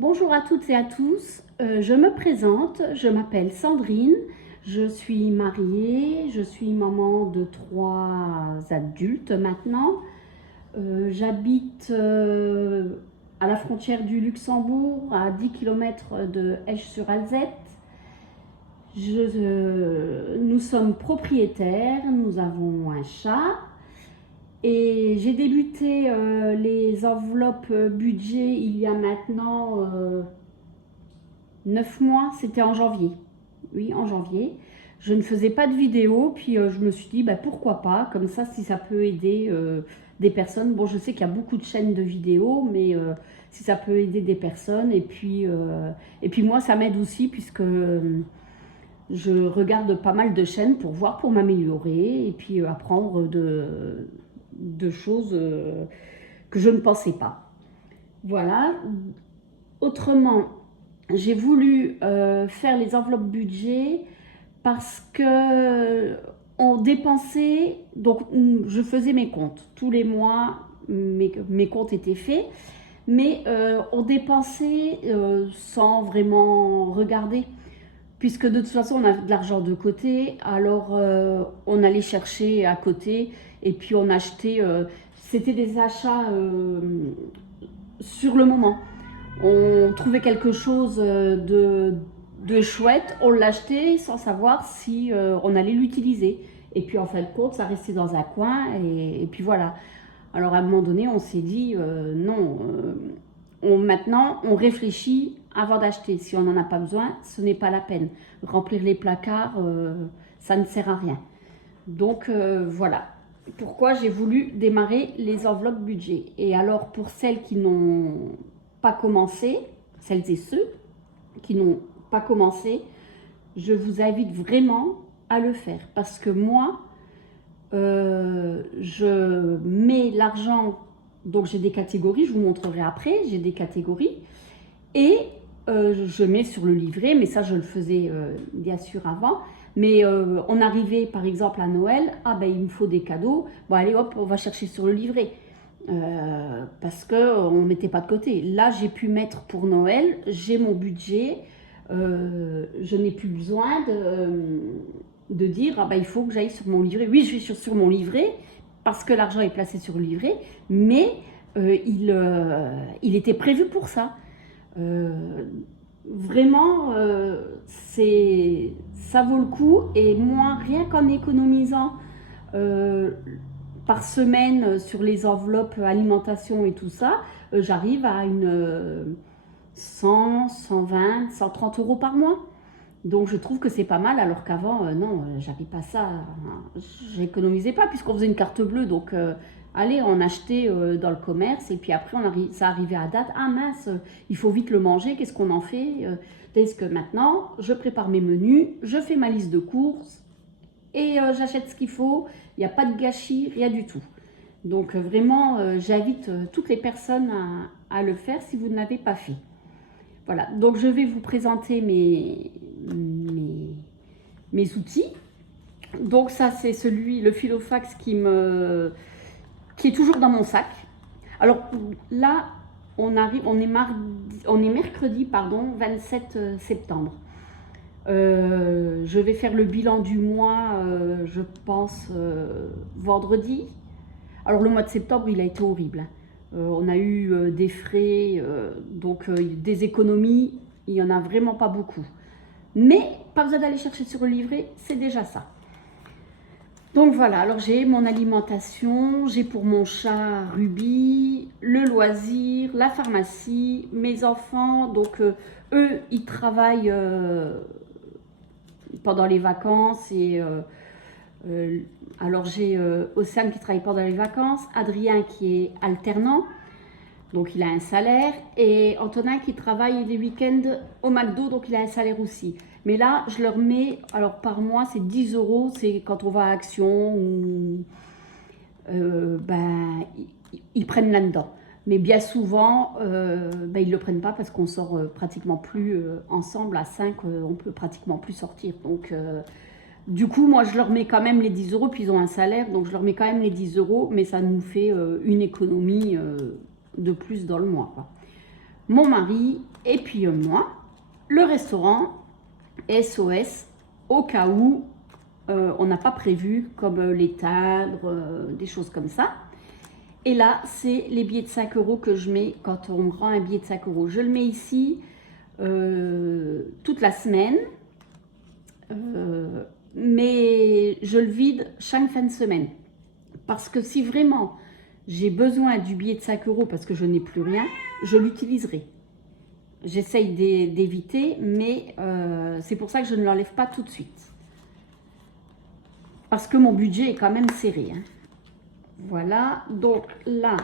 Bonjour à toutes et à tous, je me présente, je m'appelle Sandrine, je suis mariée, je suis maman de 3 adultes maintenant. J'habite à la frontière du Luxembourg, à 10 km de Esch-sur-Alzette. Nous sommes propriétaires, nous avons un chat. Et j'ai débuté les enveloppes budget il y a maintenant 9 mois, c'était en janvier. Oui, en janvier. Je ne faisais pas de vidéo, puis je me suis dit pourquoi pas, comme ça si ça peut aider des personnes. Bon, je sais qu'il y a beaucoup de chaînes de vidéos, mais si ça peut aider des personnes, et puis moi ça m'aide aussi puisque je regarde pas mal de chaînes pour voir, pour m'améliorer, et puis apprendre de choses que je ne pensais pas. Voilà. Autrement, j'ai voulu faire les enveloppes budget parce que on dépensait, donc je faisais mes comptes. Tous les mois, mes comptes étaient faits, mais on dépensait sans vraiment regarder. Puisque de toute façon, on a de l'argent de côté, alors on allait chercher à côté et puis on achetait. C'était des achats sur le moment. On trouvait quelque chose de chouette, on l'achetait sans savoir si on allait l'utiliser. Et puis en fin de compte, ça restait dans un coin et puis voilà. Alors à un moment donné, on s'est dit non. Maintenant, on réfléchit avant d'acheter. Si on n'en a pas besoin, ce n'est pas la peine. Remplir les placards, ça ne sert à rien. Donc voilà pourquoi j'ai voulu démarrer les enveloppes budget. Et alors pour celles qui n'ont pas commencé, celles et ceux qui n'ont pas commencé, je vous invite vraiment à le faire. Parce que moi, je mets l'argent. Donc j'ai des catégories, je vous montrerai après, j'ai des catégories. Et je mets sur le livret, mais ça je le faisais bien sûr avant. Mais on arrivait par exemple à Noël, il me faut des cadeaux, bon allez hop, on va chercher sur le livret. Parce qu'on ne mettait pas de côté. Là j'ai pu mettre pour Noël, j'ai mon budget, je n'ai plus besoin de dire il faut que j'aille sur mon livret. Oui, je vais sur mon livret, parce que l'argent est placé sur le livret, mais il était prévu pour ça. Vraiment, ça vaut le coup. Et moi, rien qu'en économisant par semaine sur les enveloppes alimentation et tout ça, j'arrive à une 100, 120, 130 euros par mois. Donc je trouve que c'est pas mal, alors qu'avant, non, j'avais pas ça. J'économisais pas puisqu'on faisait une carte bleue. Donc allez, on achetait dans le commerce et puis après ça arrivait à date. Ah mince, il faut vite le manger, qu'est-ce qu'on en fait Tandis que maintenant, je prépare mes menus, je fais ma liste de courses et j'achète ce qu'il faut. Il n'y a pas de gâchis, rien du tout. Donc vraiment, j'invite toutes les personnes à le faire si vous ne l'avez pas fait. Voilà, donc je vais vous présenter mes outils. Donc ça c'est le Filofax qui est toujours dans mon sac. Alors là on est mercredi 27 septembre. Je vais faire le bilan du mois, je pense vendredi. Alors le mois de septembre il a été horrible. On a eu des frais, donc des économies, il n'y en a vraiment pas beaucoup. Mais pas besoin d'aller chercher sur le livret, c'est déjà ça. Donc voilà, alors j'ai mon alimentation, j'ai pour mon chat Ruby, le loisir, la pharmacie, mes enfants, donc eux ils travaillent pendant les vacances et alors j'ai Océane qui travaille pendant les vacances, Adrien qui est alternant, donc il a un salaire, et Antonin qui travaille les week-ends au McDo, donc il a un salaire aussi. Mais là, je leur mets, alors par mois, c'est 10 euros, c'est quand on va à Action ou ils prennent là-dedans. Mais bien souvent, ils ne le prennent pas parce qu'on sort pratiquement plus ensemble. À 5, on peut pratiquement plus sortir. Donc, du coup, moi, je leur mets quand même les 10 euros, puis ils ont un salaire, donc je leur mets quand même les 10 euros, mais ça nous fait une économie de plus dans le mois, quoi. Mon mari, Et puis moi, le restaurant SOS, au cas où on n'a pas prévu, comme l'éteindre, des choses comme ça. Et là, c'est les billets de 5 € que je mets quand on me rend un billet de 5 €. Je le mets ici toute la semaine, mais je le vide chaque fin de semaine. Parce que si vraiment j'ai besoin du billet de 5 € parce que je n'ai plus rien, je l'utiliserai. J'essaye d'éviter, mais c'est pour ça que je ne l'enlève pas tout de suite. Parce que mon budget est quand même serré. Hein. Voilà, donc là,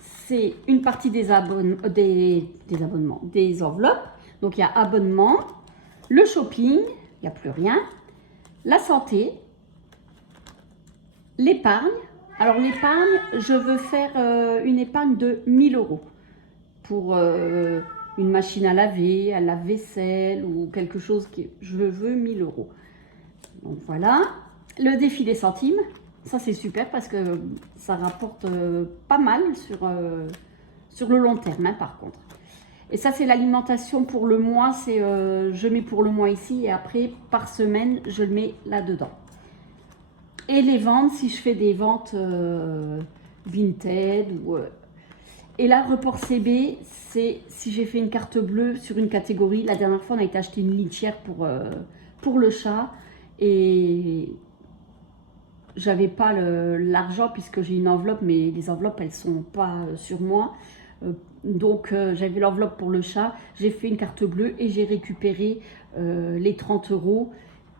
c'est une partie des abonnements, des enveloppes. Donc il y a abonnement, le shopping, il n'y a plus rien, la santé, l'épargne. Alors l'épargne, je veux faire une épargne de 1000 € pour une machine à laver, un lave-vaisselle ou quelque chose qui... Je veux 1000 €. Donc voilà, le défi des centimes. Ça, c'est super parce que ça rapporte pas mal sur le long terme, hein, par contre. Et ça, c'est l'alimentation pour le mois. C'est je mets pour le mois ici et après, par semaine, je le mets là-dedans. Et les ventes, si je fais des ventes Vinted ou... et là, report CB, c'est si j'ai fait une carte bleue sur une catégorie. La dernière fois, on a été acheter une litière pour le chat. Et... j'avais pas l'argent puisque j'ai une enveloppe, mais les enveloppes, elles sont pas sur moi. Donc, j'avais l'enveloppe pour le chat. J'ai fait une carte bleue et j'ai récupéré les 30 €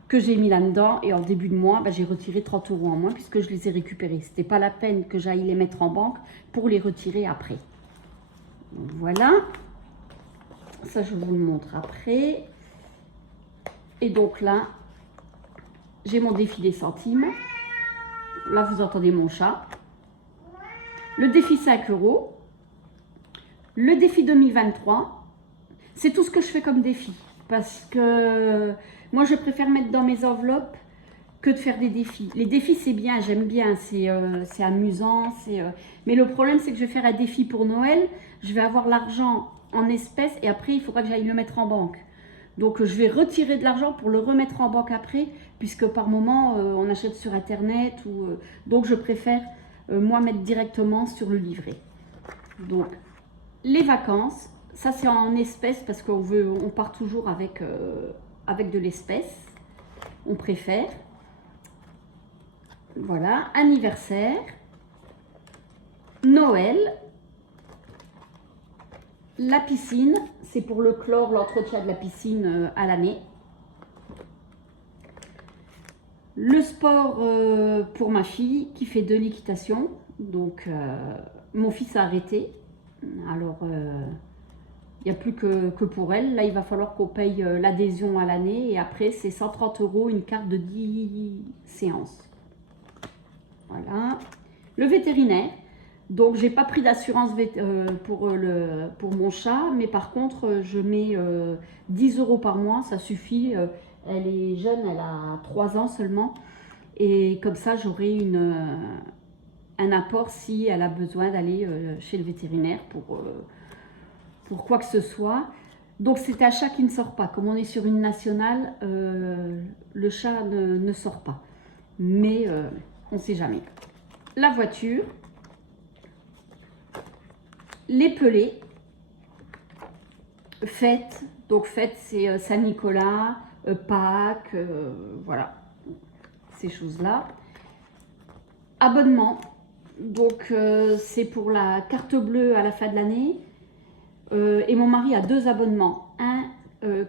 que j'ai mis là-dedans. Et en début de mois, j'ai retiré 30 € en moins puisque je les ai récupérés. C'était pas la peine que j'aille les mettre en banque pour les retirer après. Donc, voilà. Ça, je vous le montre après. Et donc là, j'ai mon défi des centimes. Là, vous entendez mon chat. Le défi 5 €. Le défi 2023. C'est tout ce que je fais comme défi. Parce que moi, je préfère mettre dans mes enveloppes que de faire des défis. Les défis, c'est bien, j'aime bien. C'est amusant. Mais le problème, c'est que je vais faire un défi pour Noël. Je vais avoir l'argent en espèces et après, il faudra que j'aille le mettre en banque. Donc, je vais retirer de l'argent pour le remettre en banque après, puisque par moment, on achète sur Internet. Donc, je préfère, moi, mettre directement sur le livret. Donc, les vacances, ça, c'est en espèces parce qu'on part toujours avec de l'espèce. On préfère. Voilà, anniversaire, Noël, la piscine, c'est pour le chlore, l'entretien de la piscine à l'année. Le sport pour ma fille qui fait de l'équitation. Donc, mon fils a arrêté. Alors, il n'y a plus que pour elle. Là, il va falloir qu'on paye l'adhésion à l'année. Et après, c'est 130 € une carte de 10 séances. Voilà. Le vétérinaire. Donc, j'ai pas pris d'assurance pour mon chat, mais par contre, je mets 10 € par mois, ça suffit. Elle est jeune, elle a 3 ans seulement. Et comme ça, j'aurai un apport si elle a besoin d'aller chez le vétérinaire pour quoi que ce soit. Donc, c'est un chat qui ne sort pas. Comme on est sur une nationale, le chat ne sort pas. Mais on ne sait jamais. La voiture. Les pelés, fêtes, donc fêtes c'est Saint-Nicolas, Pâques, voilà, ces choses-là. Abonnement, donc c'est pour la carte bleue à la fin de l'année. Et mon mari a 2 abonnements, un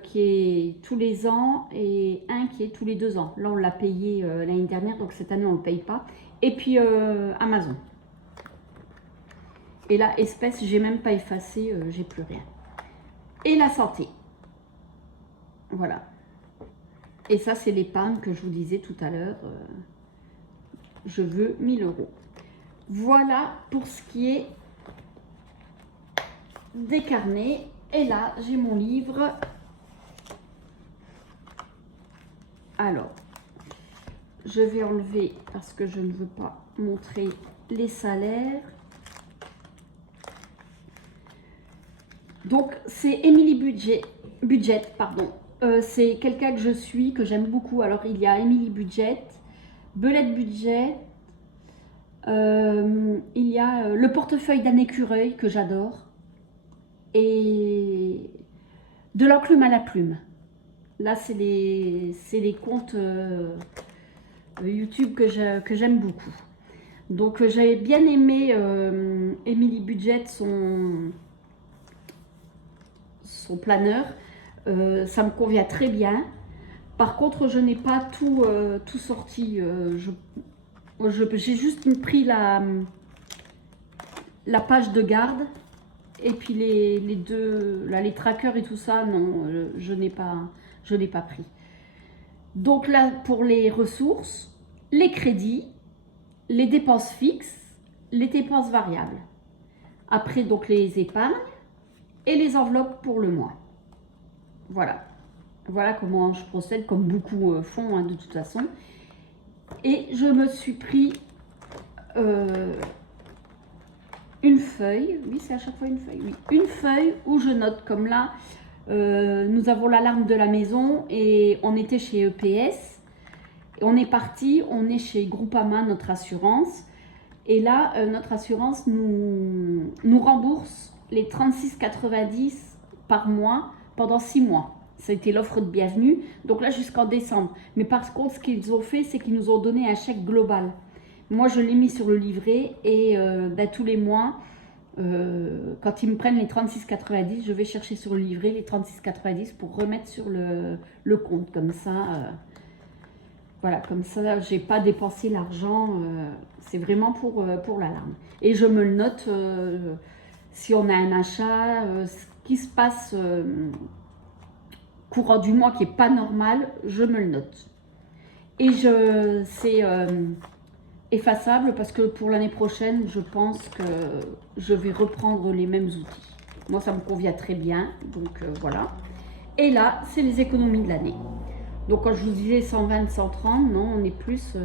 qui est tous les ans et un qui est tous les 2 ans. Là on l'a payé l'année dernière, donc cette année on ne le paye pas. Et puis Amazon. Et là, espèce, j'ai même pas effacé, j'ai plus rien. Et la santé. Voilà. Et ça, c'est l'épargne que je vous disais tout à l'heure. Je veux 1000 €. Voilà pour ce qui est des carnets. Et là, j'ai mon livre. Alors, je vais enlever parce que je ne veux pas montrer les salaires. Donc, c'est Emily Budget, pardon. C'est quelqu'un que je suis, que j'aime beaucoup. Alors, il y a Emily Budget, Belette Budget, il y a le portefeuille d'Anne Écureuil, que j'adore, et de l'enclume à la plume. Là, c'est les comptes YouTube que j'aime beaucoup. Donc, j'ai bien aimé Emily Budget, son planeur. Ça me convient très bien. Par contre, je n'ai pas tout sorti. J'ai juste pris la page de garde. Et puis les deux, là, les trackers et tout ça, non, je n'ai pas pris. Donc là, pour les ressources, les crédits, les dépenses fixes, les dépenses variables. Après, donc les épargnes et les enveloppes pour le mois. Voilà. Voilà comment je procède, comme beaucoup font de toute façon. Et je me suis pris une feuille. Oui, c'est à chaque fois une feuille. Oui, une feuille où je note, comme là, nous avons l'alarme de la maison et on était chez EPS. Et on est parti, on est chez Groupama, notre assurance. Et là, notre assurance nous rembourse les 36,90 par mois pendant 6 mois. C'était l'offre de bienvenue, donc là jusqu'en décembre. Mais par contre, ce qu'ils ont fait, c'est qu'ils nous ont donné un chèque global. Moi, je l'ai mis sur le livret et tous les mois, quand ils me prennent les 36,90, je vais chercher sur le livret les 36,90 pour remettre sur le compte. Comme ça, voilà, comme ça, j'ai pas dépensé l'argent. C'est vraiment pour l'alarme. Et je me le note si on a un achat, ce qui se passe courant du mois qui est pas normal, je me le note. Et c'est effaçable parce que pour l'année prochaine, je pense que je vais reprendre les mêmes outils. Moi, ça me convient très bien, donc voilà. Et là, c'est les économies de l'année. Donc quand je vous disais 120, 130, non, on est plus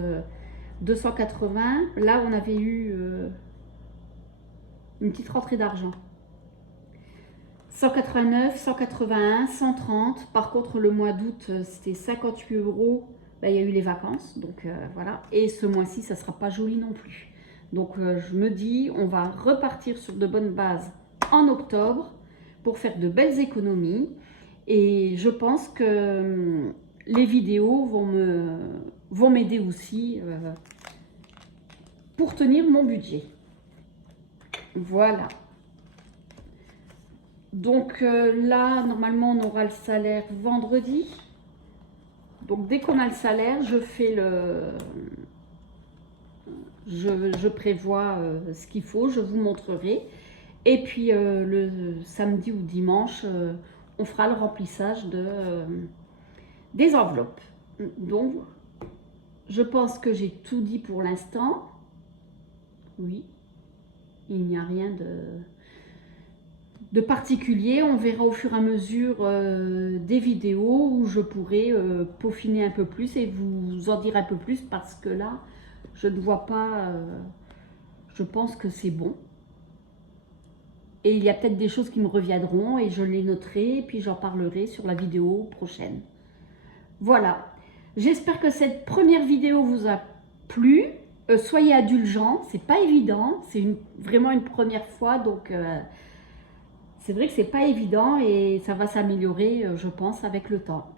280. Là, on avait eu une petite rentrée d'argent. 189, 181, 130. Par contre, le mois d'août, c'était 58 euros. Là, il y a eu les vacances, donc voilà. Et ce mois-ci, ça ne sera pas joli non plus. Donc, je me dis, on va repartir sur de bonnes bases en octobre pour faire de belles économies. Et je pense que les vidéos vont m'aider aussi pour tenir mon budget. Voilà. Donc là, normalement, on aura le salaire vendredi. Donc dès qu'on a le salaire, je fais je prévois ce qu'il faut, je vous montrerai. Et puis le samedi ou dimanche, on fera le remplissage des enveloppes. Donc, je pense que j'ai tout dit pour l'instant. Oui, il n'y a rien de particulier. On verra au fur et à mesure des vidéos où je pourrai peaufiner un peu plus et vous en dire un peu plus parce que là, je ne vois pas, je pense que c'est bon. Et il y a peut-être des choses qui me reviendront et je les noterai et puis j'en parlerai sur la vidéo prochaine. Voilà, j'espère que cette première vidéo vous a plu. Soyez indulgents, c'est pas évident, c'est vraiment une première fois, donc c'est vrai que c'est pas évident et ça va s'améliorer, je pense, avec le temps.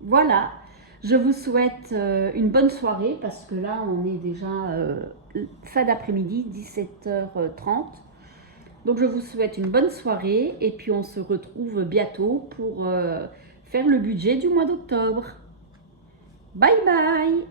Voilà, je vous souhaite une bonne soirée parce que là, on est déjà fin d'après-midi, 17h30. Donc, je vous souhaite une bonne soirée et puis on se retrouve bientôt pour faire le budget du mois d'octobre. Bye bye!